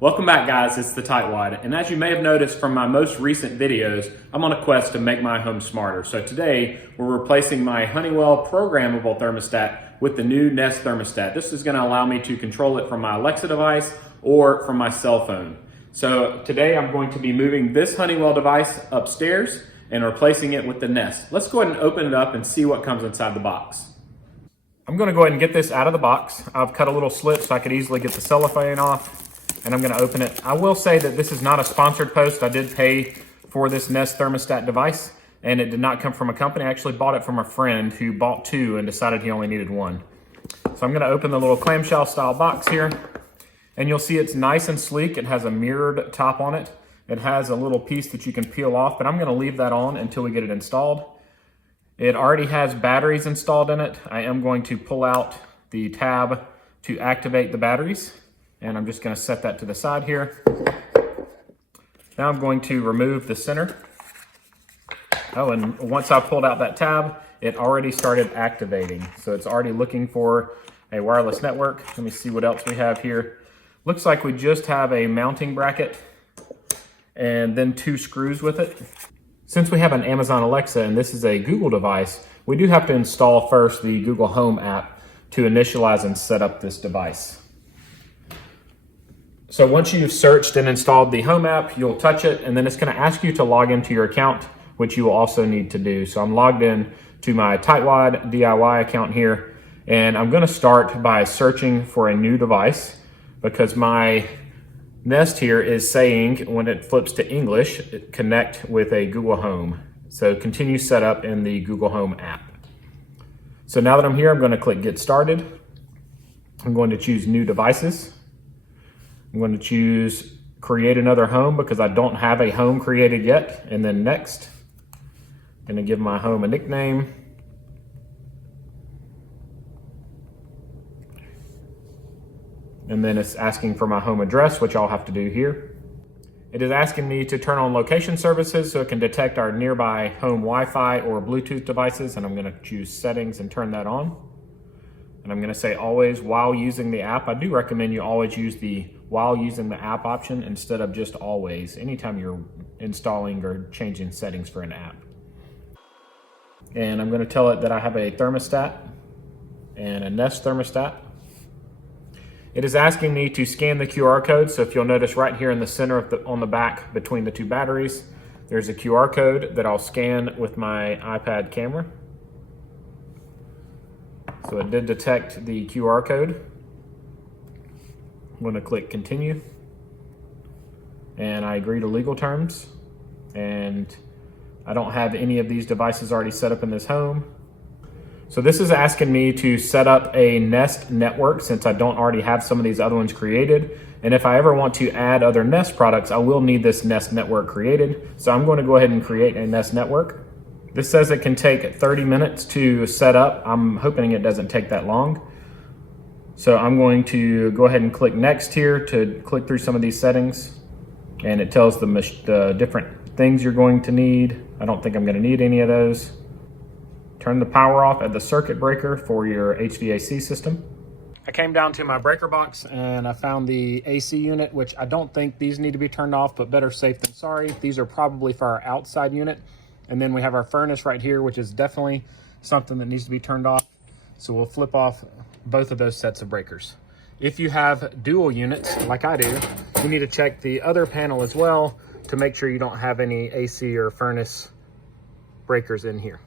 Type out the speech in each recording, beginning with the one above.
Welcome back, guys. It's the TightWad, and as you may have noticed from my most recent videos, I'm on a quest to make my home smarter. So today we're replacing my Honeywell programmable thermostat with the new Nest Thermostat. This is going to allow me to control it from my Alexa device or from my cell phone. So today I'm going to be moving this Honeywell device upstairs and replacing it with the Nest. Let's go ahead and open it up and see what comes inside the box. I'm going to go ahead and get this out of the box. I've cut a little slit so I could easily get the cellophane off. And I'm going to open it. I will say that this is not a sponsored post. I did pay for this Nest Thermostat device, and it did not come from a company. I actually bought it from a friend who bought two and decided he only needed one. So I'm going to open the little clamshell style box here, and you'll see it's nice and sleek. It has a mirrored top on it. It has a little piece that you can peel off, but I'm going to leave that on until we get it installed. It already has batteries installed in it. I am going to pull out the tab to activate the batteries. And I'm just going to set that to the side here. Now I'm going to remove the center. Oh, and once I pulled out that tab, it already started activating. So it's already looking for a wireless network. Let me see what else we have here. Looks like we just have a mounting bracket and then two screws with it. Since we have an Amazon Alexa and this is a Google device, we do have to install first the Google Home app to initialize and set up this device. So once you've searched and installed the Home app, you'll touch it, and then it's going to ask you to log into your account, which you will also need to do. So I'm logged in to my TightWadDIY account here, and I'm going to start by searching for a new device because my Nest here is saying when it flips to English, connect with a Google Home. So continue setup in the Google Home app. So now that I'm here, I'm going to click Get Started. I'm going to choose New Devices. I'm going to choose create another home because I don't have a home created yet. And then next, I'm going to give my home a nickname. And then it's asking for my home address, which I'll have to do here. It is asking me to turn on location services so it can detect our nearby home Wi-Fi or Bluetooth devices. And I'm going to choose settings and turn that on. And I'm going to say always while using the app. I do recommend you always use the while using the app option instead of just always, anytime you're installing or changing settings for an app. And I'm going to tell it that I have a thermostat and a Nest thermostat. It is asking me to scan the QR code. So if you'll notice right here in the center of on the back between the two batteries, there's a QR code that I'll scan with my iPad camera. So it did detect the QR code. I'm going to click continue. And I agree to legal terms. And I don't have any of these devices already set up in this home. So this is asking me to set up a Nest network since I don't already have some of these other ones created. And if I ever want to add other Nest products, I will need this Nest network created. So I'm going to go ahead and create a Nest network. This says it can take 30 minutes to set up. I'm hoping it doesn't take that long. So I'm going to go ahead and click next here to click through some of these settings. And it tells the different things you're going to need. I don't think I'm going to need any of those. Turn the power off at the circuit breaker for your HVAC system. I came down to my breaker box and I found the AC unit, which I don't think these need to be turned off, but better safe than sorry. These are probably for our outside unit. And then we have our furnace right here, which is definitely something that needs to be turned off. So we'll flip off both of those sets of breakers. If you have dual units, like I do, you need to check the other panel as well to make sure you don't have any AC or furnace breakers in here.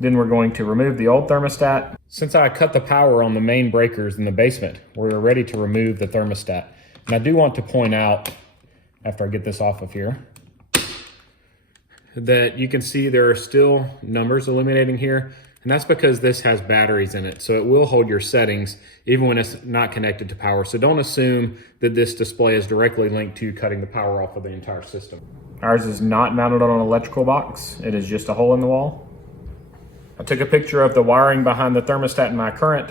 Then we're going to remove the old thermostat. Since I cut the power on the main breakers in the basement, we're ready to remove the thermostat. And I do want to point out, after I get this off of here, that you can see there are still numbers illuminating here. And that's because this has batteries in it. So it will hold your settings even when it's not connected to power. So don't assume that this display is directly linked to cutting the power off of the entire system. Ours is not mounted on an electrical box. It is just a hole in the wall. I took a picture of the wiring behind the thermostat in my current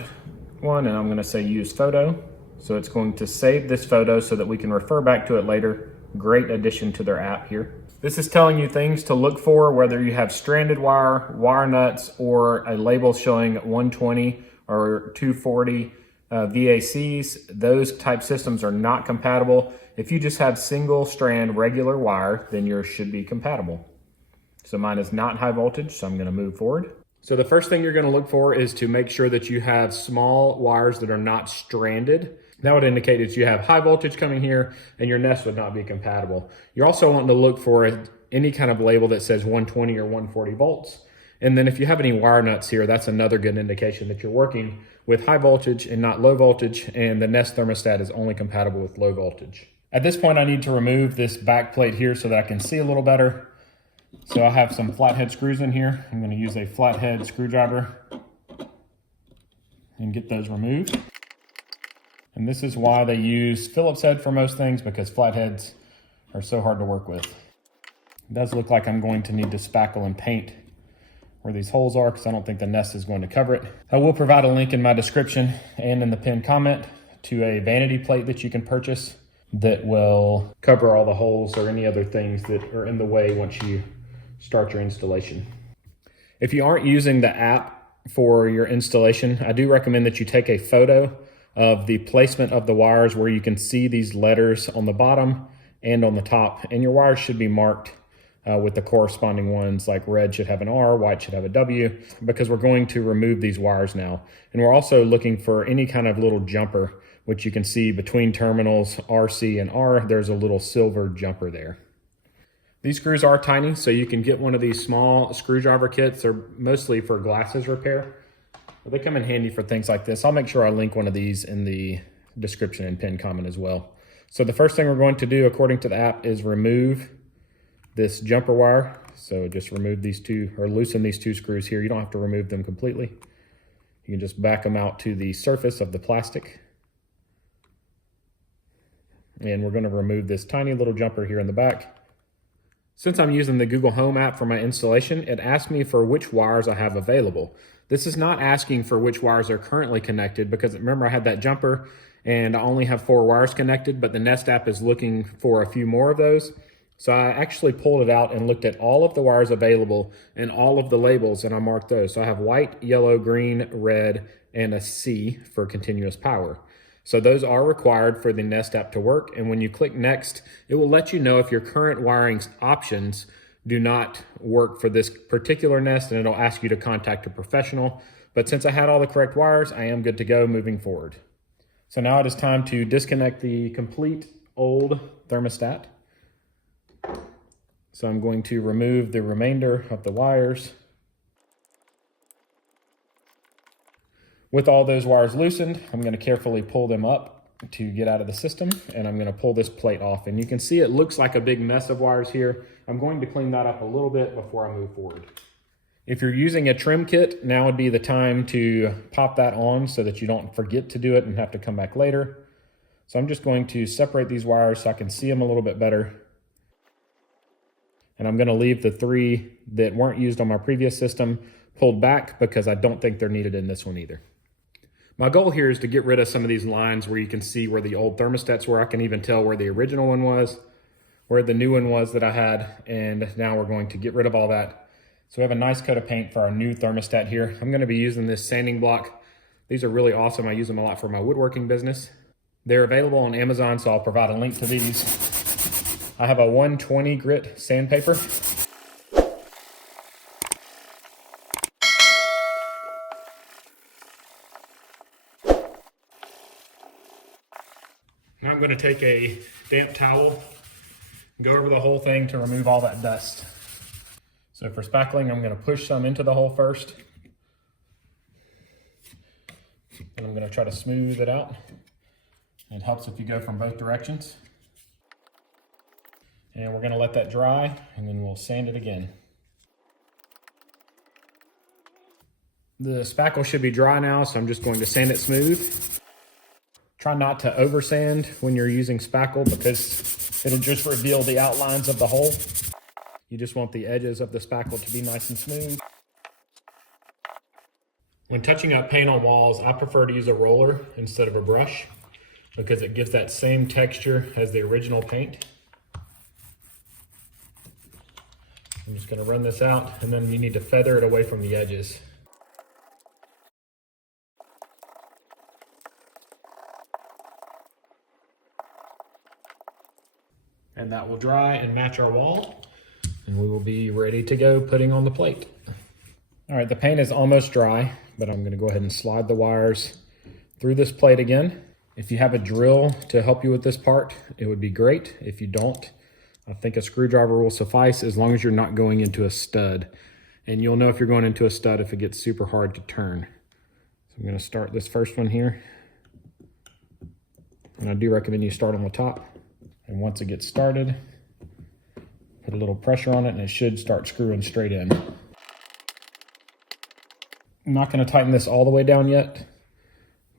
one, and I'm going to say use photo. So it's going to save this photo so that we can refer back to it later. Great addition to their app here. This is telling you things to look for, whether you have stranded wire, wire nuts, or a label showing 120 or 240 VACs, those type systems are not compatible. If you just have single strand regular wire, then yours should be compatible. So mine is not high voltage, so I'm gonna move forward. So the first thing you're gonna look for is to make sure that you have small wires that are not stranded. That would indicate that you have high voltage coming here and your Nest would not be compatible. You're also wanting to look for any kind of label that says 120 or 140 volts. And then if you have any wire nuts here, that's another good indication that you're working with high voltage and not low voltage, and the Nest thermostat is only compatible with low voltage. At this point, I need to remove this back plate here so that I can see a little better. So I have some flathead screws in here. I'm going to use a flathead screwdriver and get those removed. And this is why they use Phillips head for most things, because flatheads are so hard to work with. It does look like I'm going to need to spackle and paint where these holes are, because I don't think the Nest is going to cover it. I will provide a link in my description and in the pinned comment to a vanity plate that you can purchase that will cover all the holes or any other things that are in the way once you start your installation. If you aren't using the app for your installation, I do recommend that you take a photo of the placement of the wires where you can see these letters on the bottom and on the top, and your wires should be marked with the corresponding ones, like red should have an R, white should have a W, because we're going to remove these wires now. And we're also looking for any kind of little jumper, which you can see between terminals RC and R, there's a little silver jumper there. These screws are tiny, so you can get one of these small screwdriver kits. They're mostly for glasses repair, but they come in handy for things like this. I'll make sure I link one of these in the description and pinned comment as well. So the first thing we're going to do, according to the app, is remove this jumper wire. So just remove these two, or loosen these two screws here. You don't have to remove them completely. You can just back them out to the surface of the plastic. And we're going to remove this tiny little jumper here in the back. Since I'm using the Google Home app for my installation, it asks me for which wires I have available. This is not asking for which wires are currently connected, because remember I had that jumper and I only have 4 wires connected, but the Nest app is looking for a few more of those. So I actually pulled it out and looked at all of the wires available and all of the labels, and I marked those. So I have white, yellow, green, red, and a C for continuous power. So those are required for the Nest app to work. And when you click next, it will let you know if your current wiring options do not work for this particular Nest, and it'll ask you to contact a professional. But since I had all the correct wires, I am good to go moving forward. So now it is time to disconnect the complete old thermostat. So I'm going to remove the remainder of the wires. With all those wires loosened, I'm going to carefully pull them up to get out of the system, and I'm going to pull this plate off. And you can see it looks like a big mess of wires here. I'm going to clean that up a little bit before I move forward. If you're using a trim kit, now would be the time to pop that on so that you don't forget to do it and have to come back later. So I'm just going to separate these wires so I can see them a little bit better. And I'm going to leave the 3 that weren't used on my previous system pulled back, because I don't think they're needed in this one either. My goal here is to get rid of some of these lines where you can see where the old thermostats were. I can even tell where the original one was, where the new one was that I had, and now we're going to get rid of all that. So we have a nice coat of paint for our new thermostat here. I'm going to be using this sanding block. These are really awesome. I use them a lot for my woodworking business. They're available on Amazon, so I'll provide a link to these. I have a 120 grit sandpaper. Now I'm going to take a damp towel and go over the whole thing to remove all that dust. So for spackling, I'm going to push some into the hole first. And I'm going to try to smooth it out. It helps if you go from both directions. And we're going to let that dry, and then we'll sand it again. The spackle should be dry now, so I'm just going to sand it smooth. Try not to over sand when you're using spackle, because it'll just reveal the outlines of the hole. You just want the edges of the spackle to be nice and smooth. When touching up paint on walls, I prefer to use a roller instead of a brush, because it gives that same texture as the original paint. I'm just going to run this out, and then you need to feather it away from the edges. and that will dry and match our wall, and we will be ready to go putting on the plate. All right, the paint is almost dry, but I'm gonna go ahead and slide the wires through this plate again. If you have a drill to help you with this part, it would be great. If you don't, I think a screwdriver will suffice as long as you're not going into a stud. And you'll know if you're going into a stud if it gets super hard to turn. So I'm gonna start this first one here. And I do recommend you start on the top. And once it gets started, put a little pressure on it and it should start screwing straight in. I'm not gonna tighten this all the way down yet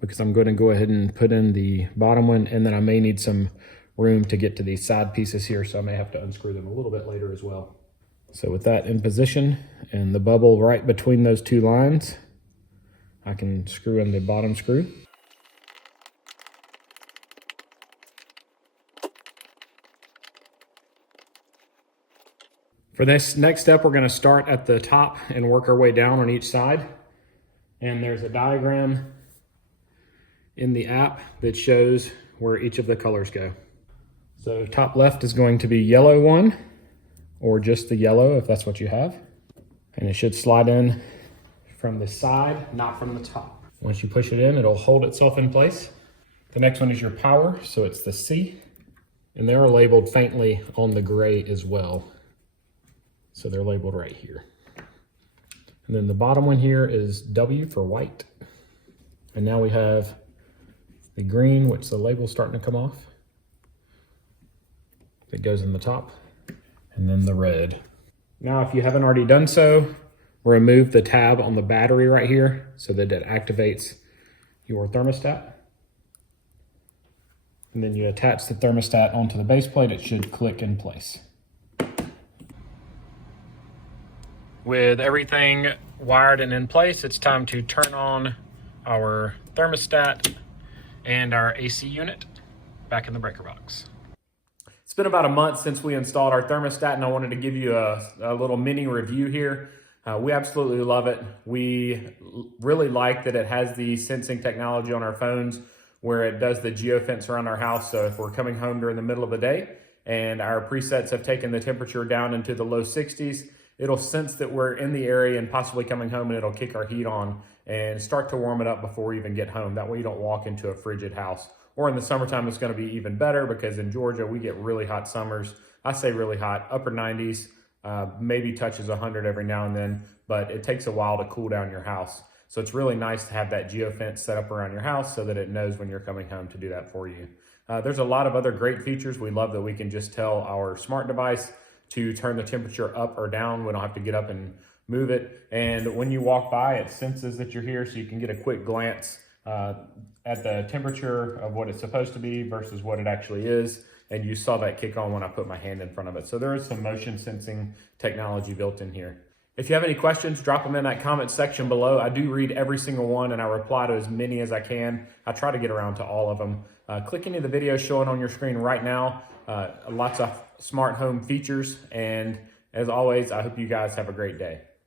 because I'm gonna go ahead and put in the bottom one, and then I may need some room to get to these side pieces here, so I may have to unscrew them a little bit later as well. So with that in position and the bubble right between those two lines, I can screw in the bottom screw. For this next step, we're gonna start at the top and work our way down on each side. And there's a diagram in the app that shows where each of the colors go. So top left is going to be yellow 1, or just the yellow if that's what you have. And it should slide in from the side, not from the top. Once you push it in, it'll hold itself in place. The next one is your power, so it's the C. And they're labeled faintly on the gray as well. So they're labeled right here. And then the bottom one here is W for white. And now we have the green, which the label's starting to come off. That goes in the top. And then the red. Now, if you haven't already done so, remove the tab on the battery right here so that it activates your thermostat. And then you attach the thermostat onto the base plate. It should click in place. With everything wired and in place, it's time to turn on our thermostat and our AC unit back in the breaker box. It's been about a month since we installed our thermostat, and I wanted to give you a little mini review here. We absolutely love it. We really like that it has the sensing technology on our phones where it does the geofence around our house. So if we're coming home during the middle of the day and our presets have taken the temperature down into the low 60s, it'll sense that we're in the area and possibly coming home, and it'll kick our heat on and start to warm it up before we even get home. That way you don't walk into a frigid house. Or in the summertime, it's gonna be even better because in Georgia, we get really hot summers. I say really hot, upper 90s, maybe touches 100 every now and then, but it takes a while to cool down your house. So it's really nice to have that geofence set up around your house so that it knows when you're coming home to do that for you. There's a lot of other great features. We love that we can just tell our smart device to turn the temperature up or down. We don't have to get up and move it. And when you walk by, it senses that you're here, so you can get a quick glance at the temperature of what it's supposed to be versus what it actually is. And you saw that kick on when I put my hand in front of it. So there is some motion sensing technology built in here. If you have any questions, drop them in that comment section below. I do read every single one and I reply to as many as I can. I try to get around to all of them. Click any of the videos showing on your screen right now. Lots of smart home features. And as always, I hope you guys have a great day.